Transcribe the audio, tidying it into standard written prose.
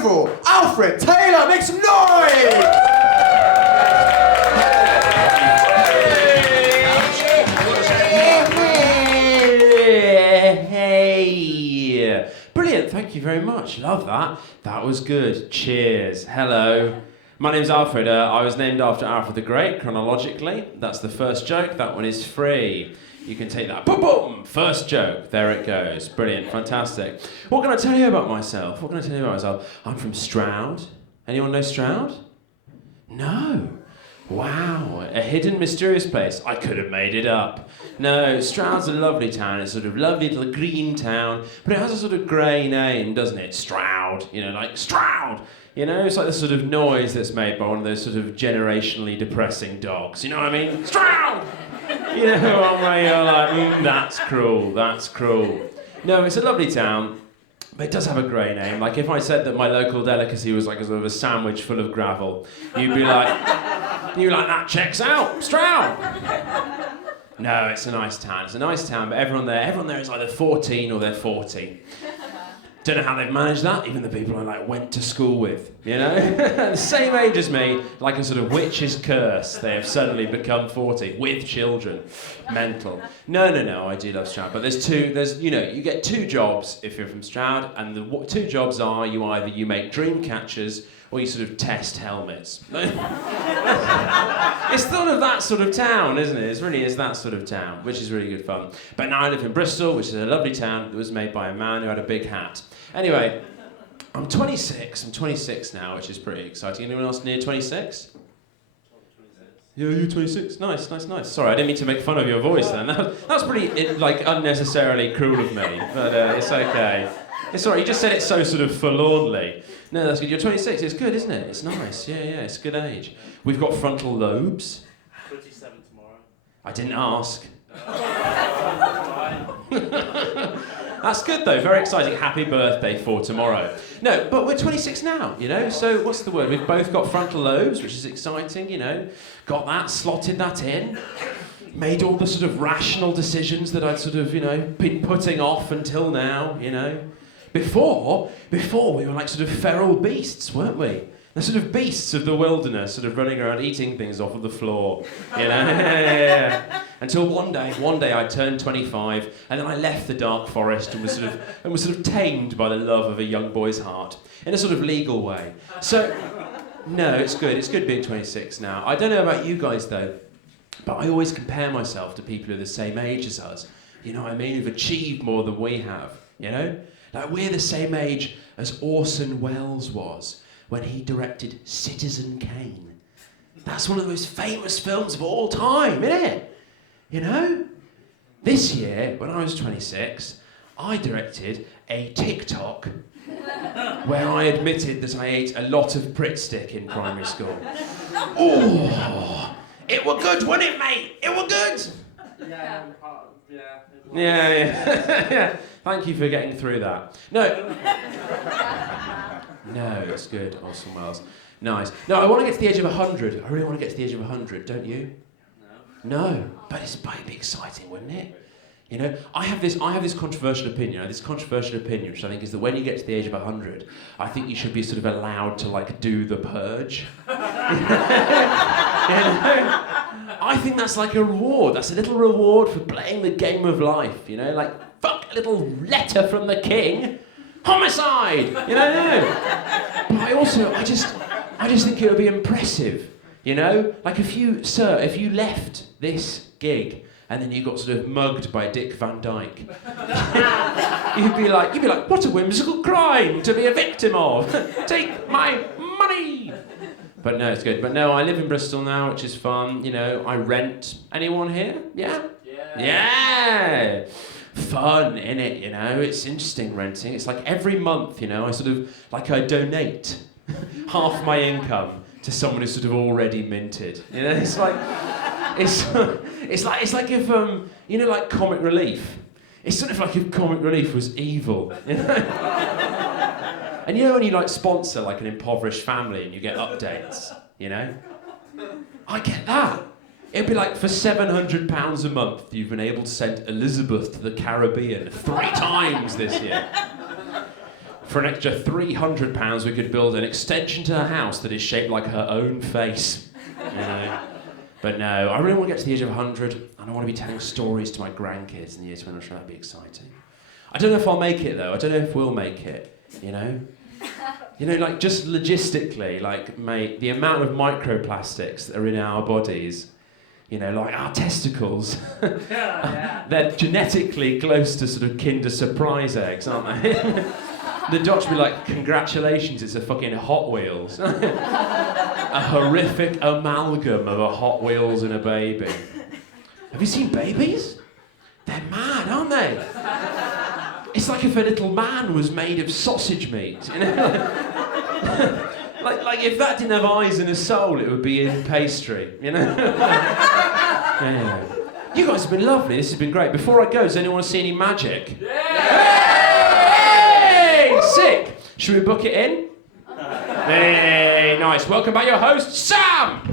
beautiful Alfred Taylor. Make some noise! Hey! Brilliant, thank you very much. Love that. That was good. Cheers. Hello. My name's Alfred. I was named after Alfred the Great, chronologically. That's the first joke. That one is free. You can take that. Boom, boom! First joke. There it goes. Brilliant. Fantastic. What can I tell you about myself? I'm from Stroud. Anyone know Stroud? No. Wow. A hidden, mysterious place. I could have made it up. No, Stroud's a lovely town. It's sort of lovely little green town, but it has a sort of grey name, doesn't it? Stroud. You know, like Stroud. You know, it's like the sort of noise that's made by one of those sort of generationally depressing dogs. You know what I mean? Stroud! You know, one way you're like, that's cruel, that's cruel. No, it's a lovely town, but it does have a grey name. Like if I said that my local delicacy was like a sort of a sandwich full of gravel, you'd be like, that checks out, Stroud! No, it's a nice town. It's a nice town, but everyone there is either 14 or they're 40. Don't know how they've managed that, even the people I like went to school with, you know? The same age as me, like a sort of witch's curse, they have suddenly become 40 with children. Mental. No, I do love Stroud, but you get two jobs if you're from Stroud, and the two jobs are you make dream catchers or you sort of test helmets. It's sort of that sort of town, isn't it? It really is that sort of town, which is really good fun. But now I live in Bristol, which is a lovely town that was made by a man who had a big hat. Anyway, I'm 26. I'm 26 now, which is pretty exciting. Anyone else near 26? Yeah, you're 26. Nice. Sorry, I didn't mean to make fun of your voice then. That's pretty, unnecessarily cruel of me, but it's okay. It's all right, you just said it so sort of forlornly. No, that's good. You're 26. It's good, isn't it? It's nice. Yeah, it's a good age. We've got frontal lobes. 27 tomorrow. I didn't ask. That's good though. Very exciting. Happy birthday for tomorrow. No, but we're 26 now, you know. So what's the word? We've both got frontal lobes, which is exciting, you know. Got that, slotted that in. Made all the sort of rational decisions that I'd sort of, you know, been putting off until now, you know. Before we were like sort of feral beasts, weren't we? The sort of beasts of the wilderness, sort of running around eating things off of the floor, you know. Yeah. Until one day I turned 25, and then I left the dark forest and was sort of tamed by the love of a young boy's heart in a sort of legal way. So, no, it's good. It's good being 26 now. I don't know about you guys though, but I always compare myself to people who are the same age as us. You know what I mean? Who've achieved more than we have. You know. Like we're the same age as Orson Welles was when he directed Citizen Kane. That's one of the most famous films of all time, isn't it? You know? This year, when I was 26, I directed a TikTok where I admitted that I ate a lot of Pritt stick in primary school. Oh, it were good, wasn't it, mate? It were good. Yeah. Thank you for getting through that. No, it's good. Orson Welles. Nice. No, I want to get to the age of 100. I really want to get to the age of 100, don't you? No. But it'd be exciting, wouldn't it? You know, I have this controversial opinion. Which I think is that when you get to the age of 100, I think you should be sort of allowed to like do the purge. You know? I think that's like a reward. That's a little reward for playing the game of life. You know, like fuck a little letter from the king, homicide. You know. But I just think it would be impressive. You know, like if you left this gig and then you got sort of mugged by Dick Van Dyke, you'd be like, what a whimsical crime to be a victim of. Take my money. But no, it's good. But no, I live in Bristol now, which is fun. You know, I rent. Anyone here? Yeah? Yeah! Fun, innit, you know? It's interesting renting. It's like every month, you know, I donate half my income to someone who's sort of already minted. You know, it's like if you know, like Comic Relief. It's sort of like if Comic Relief was evil, you know? And you know when you like sponsor like an impoverished family and you get updates, you know? I get that. It'd be like for £700 a month you've been able to send Elizabeth to the Caribbean 3 times this year. For an extra £300, we could build an extension to her house that is shaped like her own face. You know? But no, I really want to get to the age of 100, and I want to be telling stories to my grandkids in the years when I'm sure that'd be exciting. I don't know if I'll make it though. I don't know if we'll make it. You know? You know, like just logistically, like mate, the amount of microplastics that are in our bodies. You know, like our testicles. They're genetically close to sort of Kinder Surprise eggs, aren't they? The doctor will be like, congratulations, it's a fucking Hot Wheels. A horrific amalgam of a Hot Wheels and a baby. Have you seen babies? They're mad, aren't they? It's like if a little man was made of sausage meat, you know? Like if that didn't have eyes and a soul, it would be in pastry, you know? Anyway. You guys have been lovely, this has been great. Before I go, does anyone want to see any magic? Hey! Sick! Should we book it in? Hey, nice. Welcome back your host, Sam!